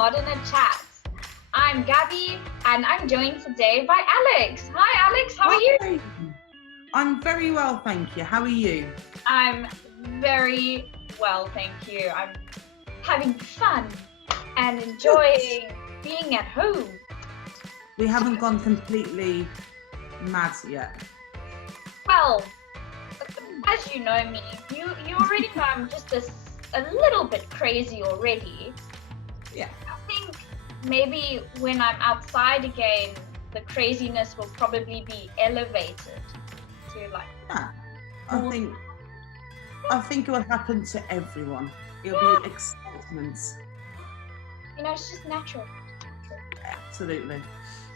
Moderner Chats. I'm Gabby and I'm joined today by Alix. Hi Alix, how are you? Hi. I'm very well, thank you. How are you? I'm very well, thank you. I'm having fun and enjoying being at home. We haven't gone completely mad yet. Well, as you know me, you already know I'm just a little bit crazy already. Yeah. I think maybe when I'm outside again, the craziness will probably be elevated to like. Yeah. I think it will happen to everyone. It'll be excitement. You know, it's just natural. Absolutely.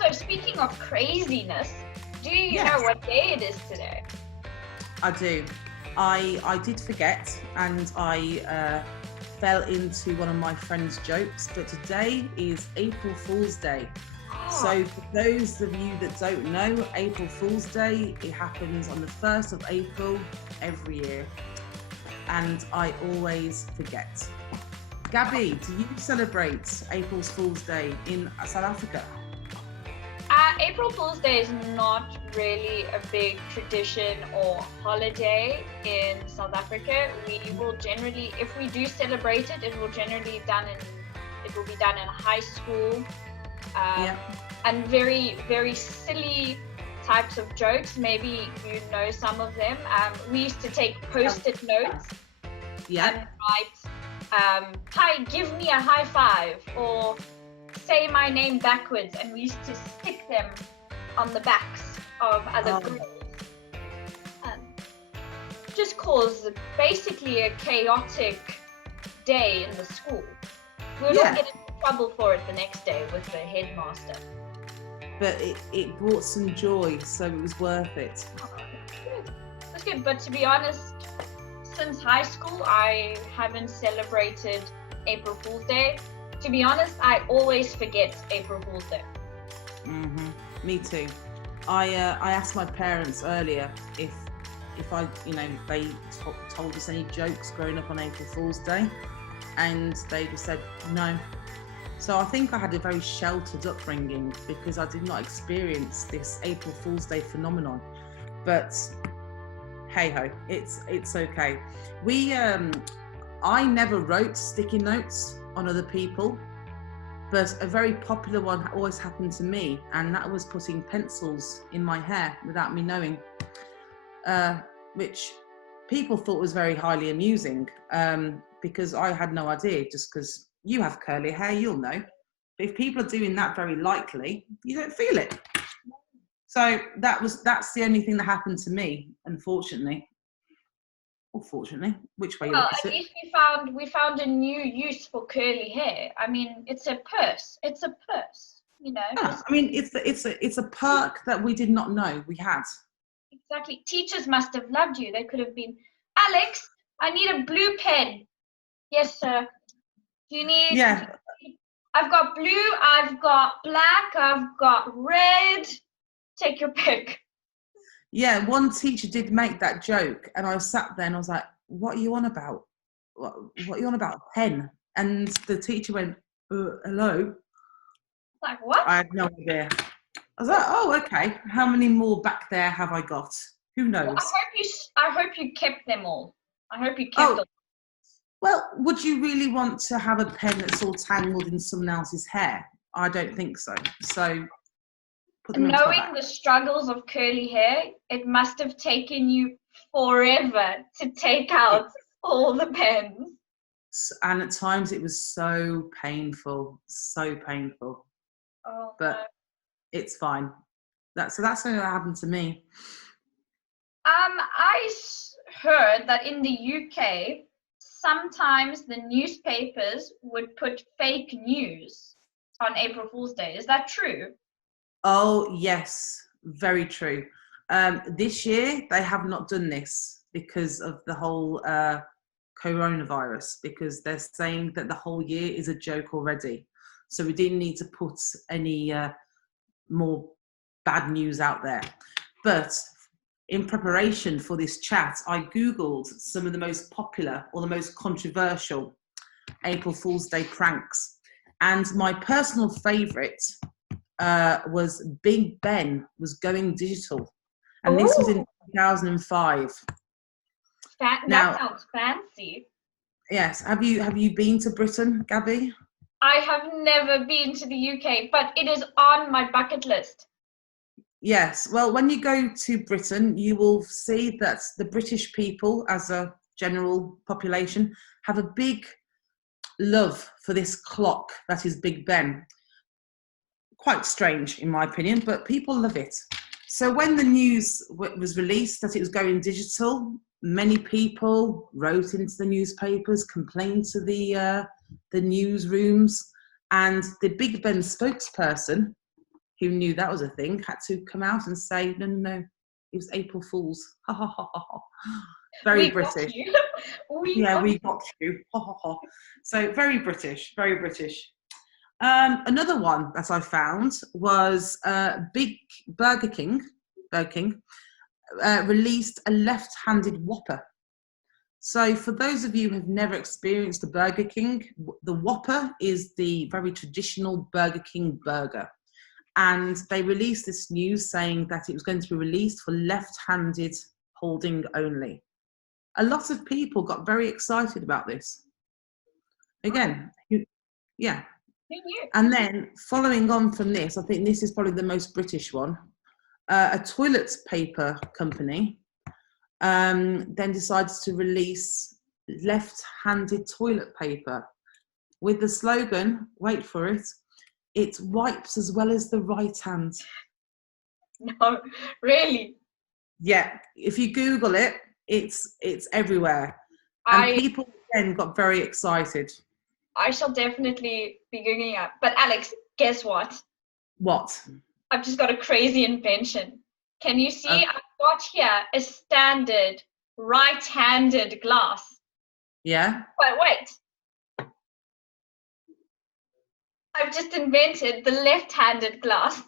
So speaking of craziness, do you Yes. know what day it is today? I do. I did forget, and I fell into one of my friend's jokes, but today is April Fool's Day. So for those of you that don't know, April Fool's Day, it happens on the 1st of April every year. And I always forget. Gabby, do you celebrate April Fool's Day in South Africa? April Fool's Day is not really a big tradition or holiday in South Africa. We will generally, if we do celebrate it, it will be done in high school. And very, very silly types of jokes. Maybe you know some of them. We used to take post-it notes and write, hi, give me a high five, or say my name backwards, and we used to stick them on the backs of other girls. Just cause basically a chaotic day in the school. We would all get into trouble for it the next day with the headmaster. But it brought some joy, so it was worth it. That's good, but to be honest, since high school, I haven't celebrated April Fool's Day. To be honest, I always forget April Fool's Day. Me too. I asked my parents earlier if they told us any jokes growing up on April Fool's Day, and they just said no. So I think I had a very sheltered upbringing because I did not experience this April Fool's Day phenomenon. But hey ho, it's okay. I never wrote sticky notes on other people, but a very popular one always happened to me, and that was putting pencils in my hair without me knowing, which people thought was very highly amusing, because I had no idea. Just because you have curly hair, you'll know. But if people are doing that very lightly, you don't feel it. So that's the only thing that happened to me, unfortunately. Or fortunately, which way you look at it. At least we found a new use for curly hair. I mean, it's a purse. It's a purse, you know. Yeah, I mean, it's a perk that we did not know we had. Exactly. Teachers must have loved you. They could have been, Alix, I need a blue pen. Yes, sir. Do you need? Yeah. I've got blue. I've got black. I've got red. Take your pick. Yeah, one teacher did make that joke, and I sat there and I was like, what are you on about? What are you on about? A pen? And the teacher went, hello? Like, what? I had no idea. I was like, oh, okay. How many more back there have I got? Who knows? Well, I hope you kept them all. I hope you kept them. Well, would you really want to have a pen that's all tangled in someone else's hair? I don't think so. So knowing the struggles of curly hair, it must have taken you forever to take out all the pens. And at times it was so painful. Oh, but no. It's fine. That's something that happened to me. I heard that in the UK, sometimes the newspapers would put fake news on April Fool's Day. Is that true? Oh, yes, very true. This year, they have not done this because of the whole coronavirus, because they're saying that the whole year is a joke already. So we didn't need to put any more bad news out there. But in preparation for this chat, I Googled some of the most popular or the most controversial April Fool's Day pranks. And my personal favourite was Big Ben was going digital, and this was in Oh, 2005. that Now, sounds fancy. yes, have you been to Britain, Gabby? I have never been to the UK, but it is on my bucket list. Yes. Well, when you go to Britain, you will see that the British people, as a general population, have a big love for this clock that is Big Ben. Quite strange, in my opinion, but people love it. So when the news was released that it was going digital, many people wrote into the newspapers, complained to the newsrooms, and the Big Ben spokesperson, who knew that was a thing, had to come out and say, no, no, no, it was April Fool's. Ha ha ha ha ha. Very We got British. you. We Yeah, got we got you. Ha ha ha. So very British, very British. Another one that I found was Big Burger King. Burger King released a left-handed Whopper. So for those of you who have never experienced a Burger King, the Whopper is the very traditional Burger King burger. And they released this news saying that it was going to be released for left-handed holding only. A lot of people got very excited about this. Again, yeah. Who knew? And then following on from this, I think this is probably the most British one. A toilet paper company then decided to release left-handed toilet paper with the slogan, wait for it, it wipes as well as the right hand. No, really. Yeah, if you Google it, it's everywhere. And people then got very excited. I shall definitely be googling up. But Alex, guess what? What? I've just got a crazy invention. Can you see? I've got here a standard right-handed glass. Yeah. But wait. I've just invented the left-handed glass.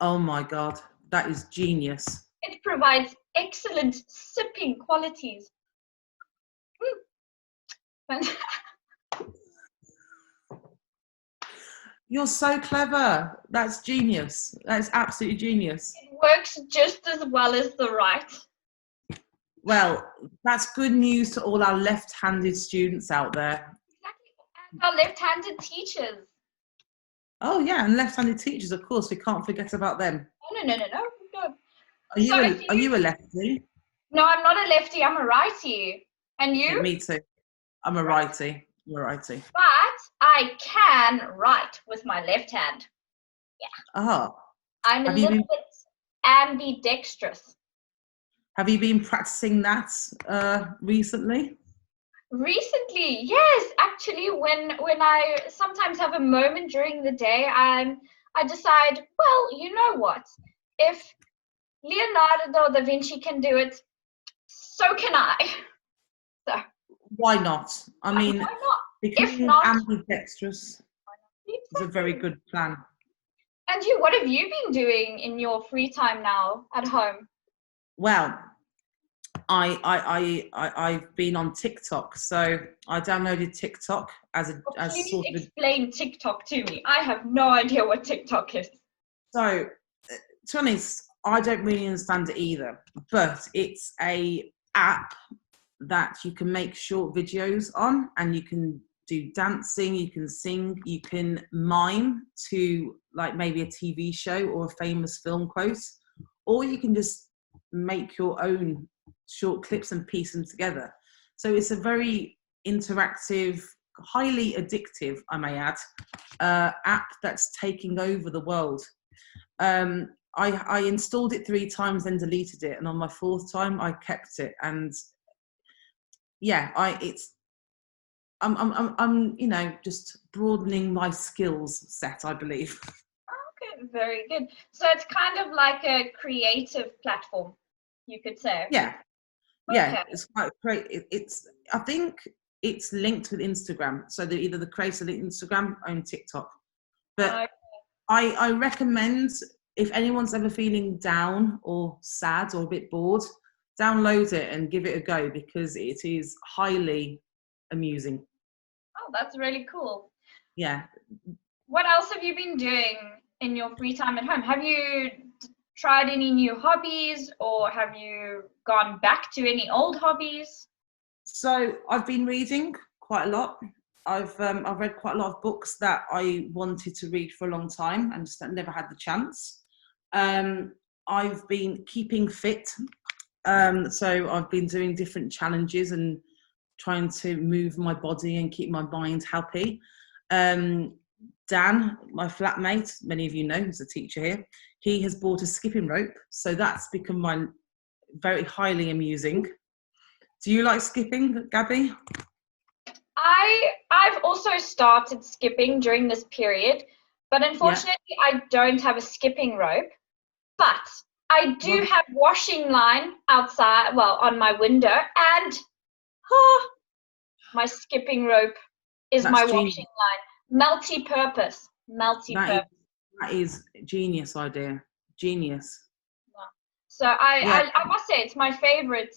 Oh my God, that is genius. It provides excellent sipping qualities. You're so clever. That's genius. That's absolutely genius. It works just as well as the right. Well, that's good news to all our left-handed students out there. Exactly. And our left-handed teachers. Oh yeah, and left-handed teachers, of course, we can't forget about them. Oh, no. Are you a lefty? No, I'm not a lefty, I'm a righty. And you? Yeah, me too. I'm a righty. I'm a righty. But I can write with my left hand. Yeah. Oh. I'm a little bit ambidextrous. Have you been practicing that recently? Recently, yes, actually, when I sometimes have a moment during the day, I decide, well, you know what? If Leonardo da Vinci can do it, so can I. So why not? I mean, why not? becoming ambidextrous is a very good plan. And you, what have you been doing in your free time now at home? Well, I've been on TikTok, so I downloaded TikTok as Please explain TikTok to me. I have no idea what TikTok is. So, to be honest, I don't really understand it either, but it's a app that you can make short videos on, and you can do dancing, you can sing, you can mime to like maybe a TV show or a famous film quote, or you can just make your own short clips and piece them together. So it's a very interactive, highly addictive, I may add, app that's taking over the world. I installed it 3 times, then deleted it, and on my 4th time I kept it. And yeah, I'm you know, just broadening my skills set, I believe. Okay, very good. So it's kind of like a creative platform, you could say. Yeah, yeah, Okay. it's quite great. It's I think it's linked with Instagram, so that either the creator of Instagram own TikTok. But I recommend, if anyone's ever feeling down or sad or a bit bored, download it and give it a go, because it is highly amusing. Oh, that's really cool. yeah. What else have you been doing in your free time at home? Have you tried any new hobbies, or have you gone back to any old hobbies? So I've been reading quite a lot. I've read quite a lot of books that I wanted to read for a long time and just never had the chance. Um, I've been keeping fit. So I've been doing different challenges and trying to move my body and keep my mind happy. Um, Dan, my flatmate, many of you know, who's a teacher here, he has bought a skipping rope. So that's become my very highly amusing. Do you like skipping, Gabby? I've also started skipping during this period, but Yeah. unfortunately I don't have a skipping rope. But I do Well, have washing line outside, well, on my window, and oh, my skipping rope is my that's washing genius. line. Multi-purpose, That is multi-purpose. that is genius idea. Genius. So Yeah. I must say it's my favorite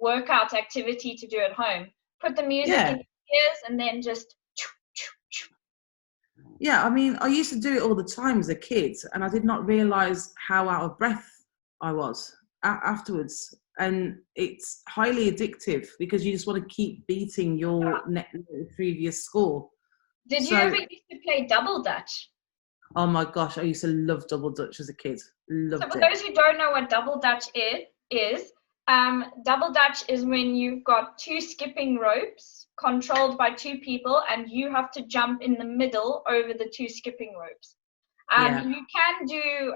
workout activity to do at home. Put the music Yeah. in your ears and then just. Yeah. I mean, I used to do it all the time as a kid, and I did not realize how out of breath I was afterwards. And it's highly addictive because you just want to keep beating your previous score. Did you So, ever used to play double dutch? oh my gosh, I used to love double dutch as a kid. So Loved for it. those who don't know what double dutch is double dutch is when you've got two skipping ropes controlled by two people, and you have to jump in the middle over the two skipping ropes. Yeah. You can do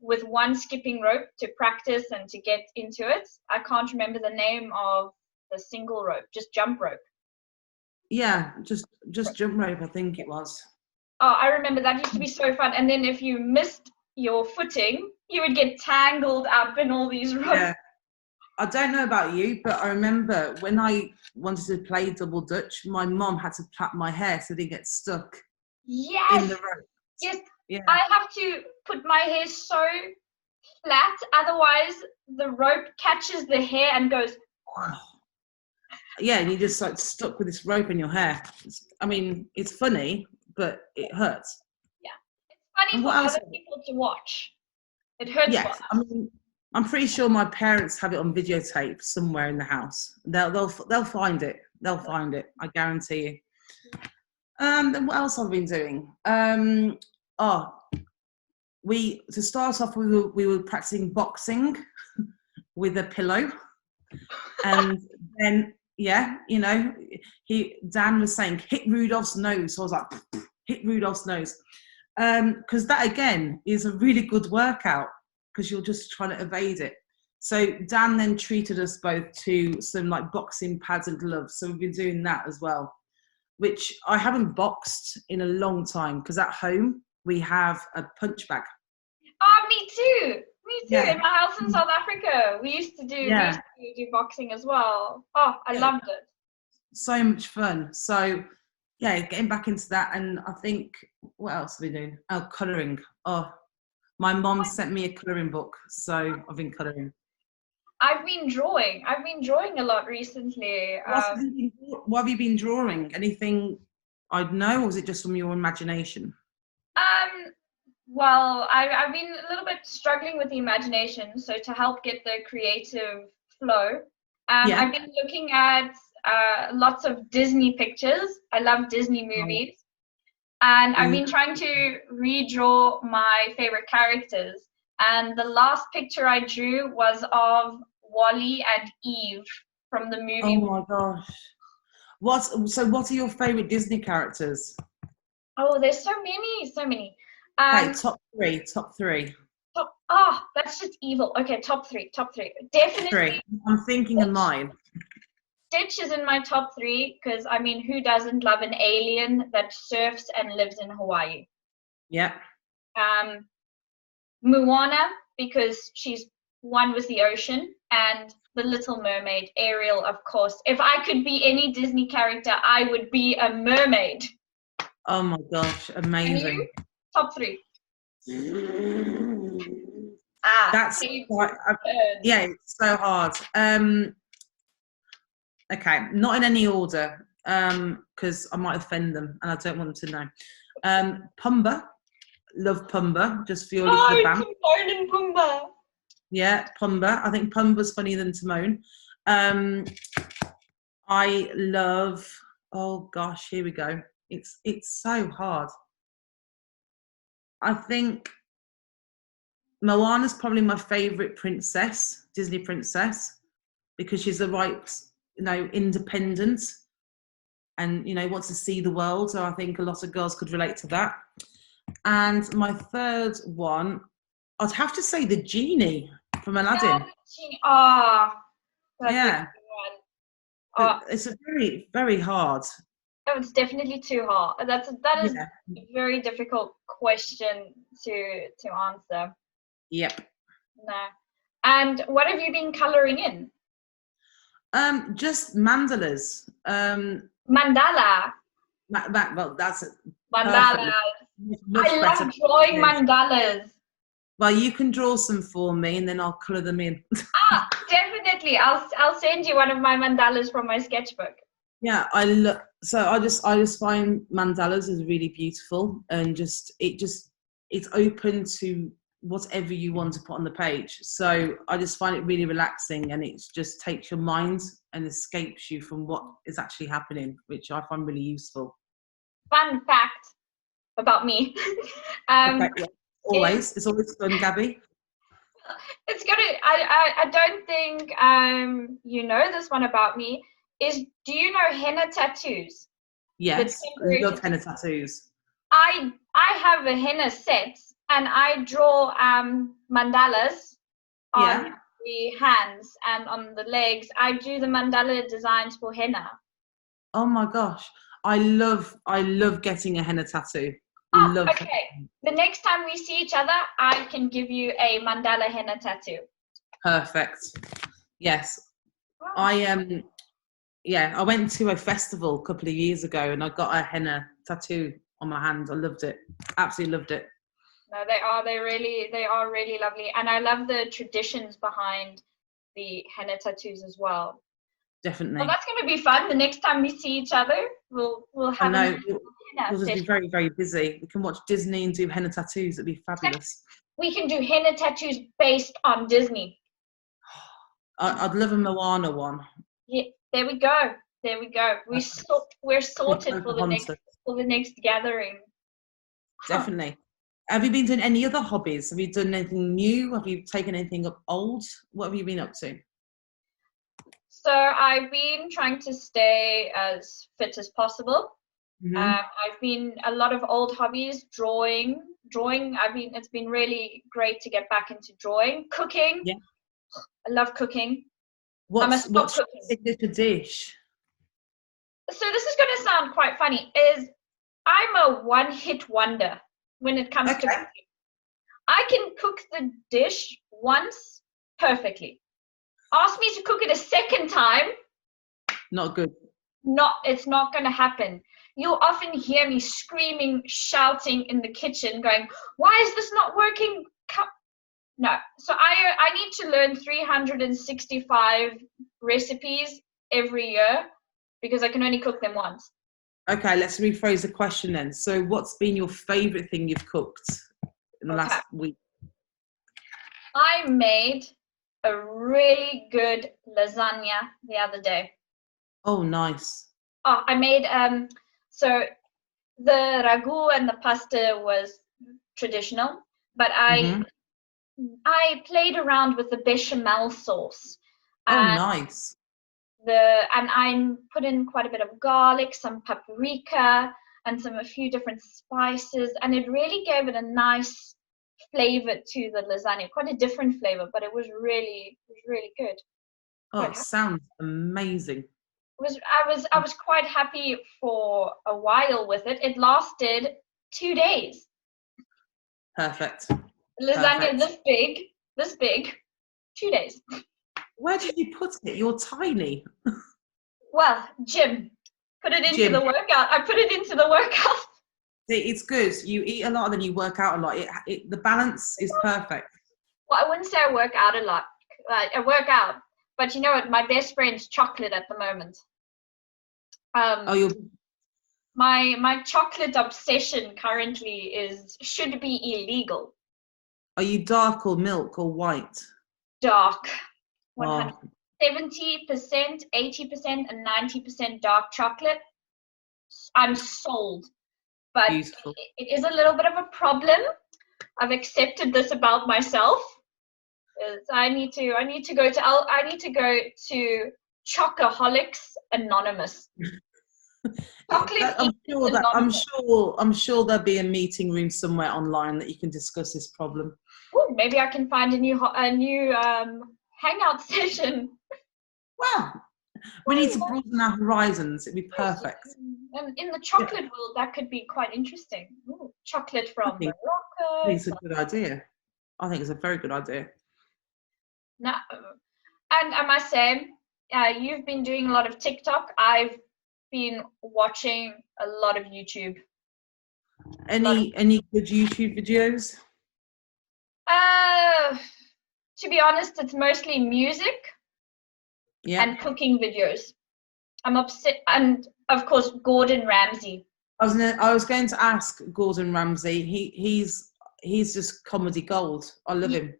with one skipping rope to practice and to get into it. I can't remember the name of the single rope, just jump rope. Yeah. Just jump rope, I think it was. Oh, I remember that used to be so fun. And then if you missed your footing, you would get tangled up in all these ropes. Yeah. I don't know about you, but I remember when I wanted to play double dutch, my mom had to plait my hair so it didn't get stuck in Yes, the rope. yes. Yeah. I have to put my hair so flat, otherwise the rope catches the hair and goes. Yeah, and you just like stuck with this rope in your hair. I mean, it's funny, but it hurts. Yeah, it's funny And for what else? other people to watch. It hurts for Yes, us. I mean, I'm pretty sure my parents have it on videotape somewhere in the house. They'll find it. They'll find it. I guarantee you. Then what else have I been doing? Oh, we to start off we were practicing boxing with a pillow, and then yeah, you know, Dan was saying hit Rudolph's nose, so I was like hit Rudolph's nose, because that again is a really good workout because you're just trying to evade it. So Dan then treated us both to some like boxing pads and gloves, so we've been doing that as well, which I haven't boxed in a long time because at home we have a punch bag. Oh, me too. Me too. Yeah. In my house in South Africa, we used to Yeah. do boxing as well. Oh, I Yeah. loved it. So much fun. So yeah, getting back into that. And I think, what else are we doing? Oh, colouring. Oh, my mom sent me a colouring book, so I've been colouring. I've been drawing. I've been drawing a lot recently. What have you been drawing? Anything I'd know, or was it just from your imagination? Um, well, I've been a little bit struggling with the imagination, so to help get the creative flow, Yeah. I've been looking at lots of Disney pictures. I love Disney movies. And I've been trying to redraw my favorite characters. And the last picture I drew was of Wally and Eve from the Oh movie. my gosh. What are your favourite Disney characters? Oh, there's so many, so many. Okay, top three. That's just evil. Okay, top three. Definitely Three. I'm thinking of mine. Stitch is in my top three because, I mean, who doesn't love an alien that surfs and lives in Hawaii? Yeah. Moana, because she's one with the ocean, and the Little Mermaid, Ariel, of course. If I could be any Disney character, I would be a mermaid. Oh my gosh, amazing. And you? Top three. That's quite, yeah, it's so hard. Okay, not in any order. because I might offend them and I don't want them to know. Pumba, love Pumba, just purely for the Oh, band. Timon and Pumbaa. Yeah, Pumba. I think Pumba's funnier than Timon. I love. Oh gosh, here we go. It's so hard. I think Moana's probably my favourite princess, Disney princess, because she's the right, independent, and wants to see the world. So I think a lot of girls could relate to that. And my third one, I'd have to say the genie from Aladdin. That's a Yeah, good one. it's a very, very hard. That was definitely too hard. That is Yeah. a very difficult question to answer. Yep. No. And what have you been coloring in? Just mandalas. Mandala. Well, that's perfect. Mandalas. Much I better. love drawing mandalas. Well, you can draw some for me, and then I'll colour them in. Definitely. I'll send you one of my mandalas from my sketchbook. Yeah, so I just find mandalas is really beautiful, and it's open to whatever you want to put on the page. So I just find it really relaxing, and it just takes your mind and escapes you from what is actually happening, which I find really useful. Fun fact about me. Okay, yeah. It's always fun, Gabby. It's gonna. I don't think you know this one about me. Do you know henna tattoos? Yes, I love henna tattoos. I have a henna set, and I draw mandalas on the hands and on the legs. I do the mandala designs for henna. Oh my gosh, I love getting a henna tattoo. Oh, okay. The next time we see each other, I can give you a mandala henna tattoo. Perfect. Yes. I went to a festival a couple of years ago and I got a henna tattoo on my hand. I loved it. Absolutely loved it. No, they are really lovely. And I love the traditions behind the henna tattoos as well. Definitely. Well, that's going to be fun. The next time we see each other, we'll have a we'll just be very, very busy. We can watch Disney and do henna tattoos. It'd be fabulous. We can do henna tattoos based on Disney. I'd love a Moana one. Yeah, there we go. There we go. We're sorted for the next gathering. Definitely. Have you been doing any other hobbies? Have you done anything new? Have you taken anything up old? What have you been up to? So I've been trying to stay as fit as possible. Mm-hmm. I've been a lot of old hobbies, drawing. It's been really great to get back into drawing. Cooking. Yeah. I love cooking. What's your signature dish? So this is going to sound quite funny. I'm a one-hit wonder when it comes to cooking. I can cook the dish once perfectly. Ask me to cook it a second time. Not good. It's not going to happen. You'll often hear me screaming, shouting in the kitchen, going, "Why is this not working?" No. So I need to learn 365 recipes every year because I can only cook them once. Okay, let's rephrase the question then. So what's been your favourite thing you've cooked in the last week? I made a really good lasagna the other day. Oh, nice. Oh, I made so the ragu and the pasta was traditional, but I played around with the bechamel sauce. Oh, nice. And I put in quite a bit of garlic, some paprika, and a few different spices, and it really gave it a nice flavor to the lasagna. Quite a different flavor, but it was really good. Oh, it sounds amazing. I was quite happy for a while with it. It lasted 2 days. Perfect. Lasagna this big, 2 days. Where did you put it? You're tiny. Well, gym. Put it into the workout. I put it into the workout. It's good. You eat a lot and then you work out a lot. The balance is perfect. Well, I wouldn't say I work out a lot. I work out. But you know what? My best friend's chocolate at the moment. Oh, Um, you're my chocolate obsession currently should be illegal. are you dark or milk or white? Dark, Oh, 170%, 80%, and 90% dark chocolate. I'm sold, but beautiful. it is a little bit of a problem. I've accepted this about myself. I need to go to Chocoholics Anonymous. Chocolate I'm Eaters sure that Anonymous. I'm sure there'll be a meeting room somewhere online that you can discuss this problem. Ooh, maybe I can find a new hangout session. Well, we need to broaden our horizons. It'd be Yes, perfect. and in the Yeah, chocolate world, that could be quite interesting. Ooh, chocolate I from think Morocco. it's a good idea. I think it's a very good idea. Now, and I must say, you've been doing a lot of TikTok. I've been watching a lot of YouTube. Any good YouTube videos? Uh, to be honest, it's mostly music Yeah. and cooking videos. I'm upset, and of course, Gordon Ramsay. I was going to ask Gordon Ramsay. He's just comedy gold. I love him.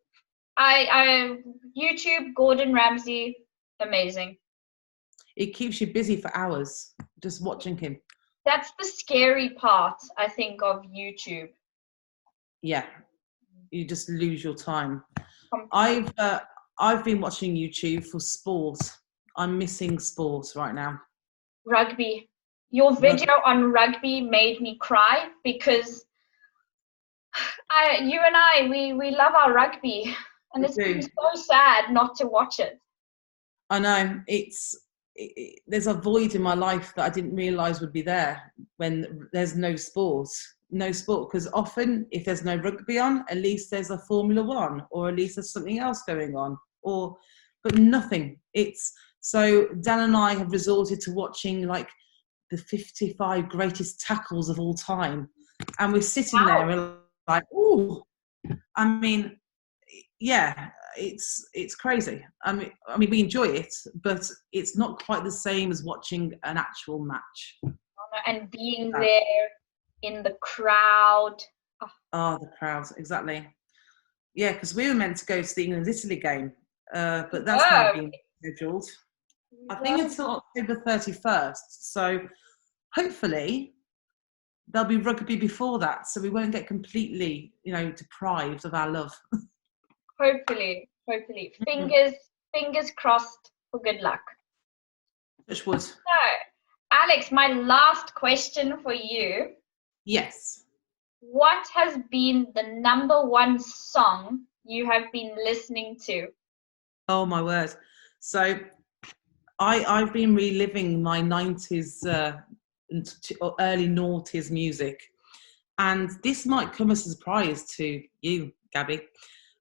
I YouTube Gordon Ramsay, amazing. It keeps you busy for hours just watching him. That's the scary part, I think, of YouTube. Yeah, you just lose your time. Completely. I've been watching YouTube for sport. I'm missing sport right now. Rugby. Your Rugby. video on rugby made me cry because you and we love our rugby, and We it's been do. so sad not to watch it. I know there's a void in my life that I didn't realise would be there when there's no sport. No sport, because often if there's no rugby on, at least there's a Formula One, or at least there's something else going on, but nothing. It's so Dan and I have resorted to watching like the 55 greatest tackles of all time, and we're sitting there Wow. and like, oh, I mean, yeah, it's crazy. I mean, we enjoy it, but it's not quite the same as watching an actual match. And being there in the crowd. Oh, the crowds, exactly. Yeah, because we were meant to go to the England-Italy game, but that's now Oh, been scheduled. I think no. until October 31st. So hopefully there'll be rugby before that, so we won't get completely, deprived of our love. Hopefully. Fingers crossed for good luck. Touch wood. So, Alex, my last question for you. Yes. What has been the number one song you have been listening to? Oh my word. So I've been reliving my 90s or early noughties music, and this might come as a surprise to you, Gabby,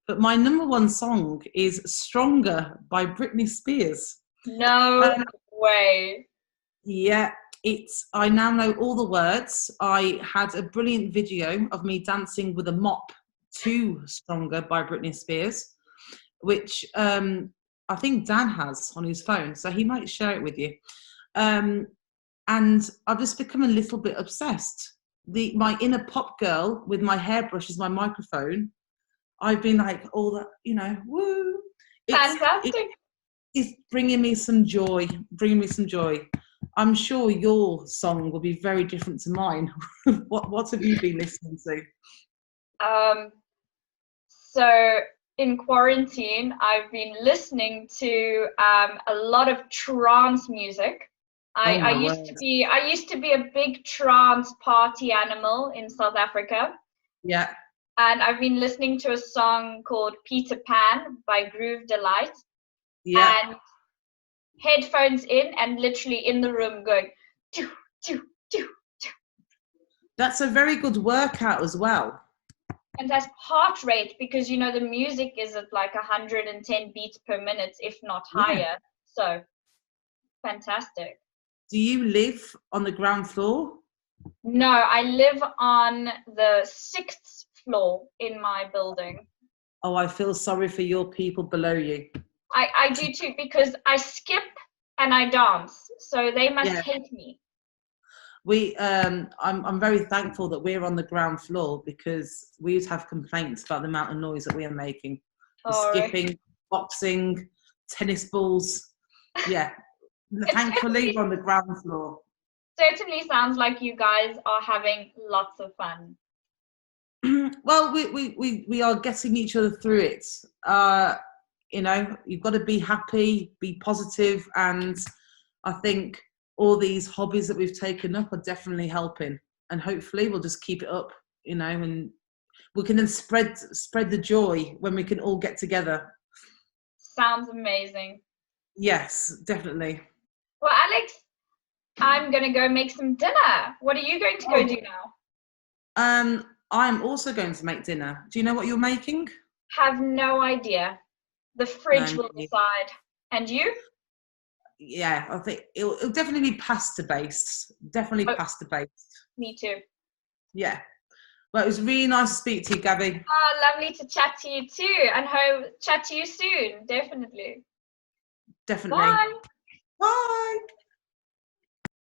but my number one song is Stronger by Britney Spears. No way. Yeah, I now know all the words. I had a brilliant video of me dancing with a mop to Stronger by Britney Spears, which I think Dan has on his phone, so he might share it with you. And I've just become a little bit obsessed. My inner pop girl with my hairbrush as my microphone. I've been like all that, woo. Fantastic. It's bringing me some joy. Bringing me some joy. I'm sure your song will be very different to mine. What have you been listening to? So in quarantine, I've been listening to a lot of trance music. Oh I my used to word. be I used to be a big trance party animal in South Africa, Yeah. and I've been listening to a song called Peter Pan by Groove Delight, Yeah. and headphones in and literally in the room going doo, doo, doo. That's a very good workout as well. And that's heart rate because the music is at like 110 beats per minute, if not higher. Yeah. So fantastic. Do you live on the ground floor? No, I live on the 6th floor in my building. Oh, I feel sorry for your people below you. I do too because I skip and I dance, so they must Yeah. hate me. I'm very thankful that we're on the ground floor because we would have complaints about the amount of noise that we are making. The All right. skipping, boxing, tennis balls. Yeah. It Thankfully, we're on the ground floor. certainly sounds like you guys are having lots of fun. Well, we are getting each other through it. You know, you've got to be happy, be positive, and I think all these hobbies that we've taken up are definitely helping. And hopefully, we'll just keep it up. You know, and we can then spread the joy when we can all get together. Sounds amazing. Yes, definitely. Well, Alex, I'm gonna go make some dinner. What are you going to go do now? I'm also going to make dinner. Do you know what you're making? Have no idea. The fridge No. will decide. And you? Yeah, I think it'll definitely be pasta based. Definitely Oh, pasta based. me too. Yeah. Well, it was really nice to speak to you, Gabby. Oh, lovely to chat to you too, and hope chat to you soon. Definitely. Definitely. Bye. Bye.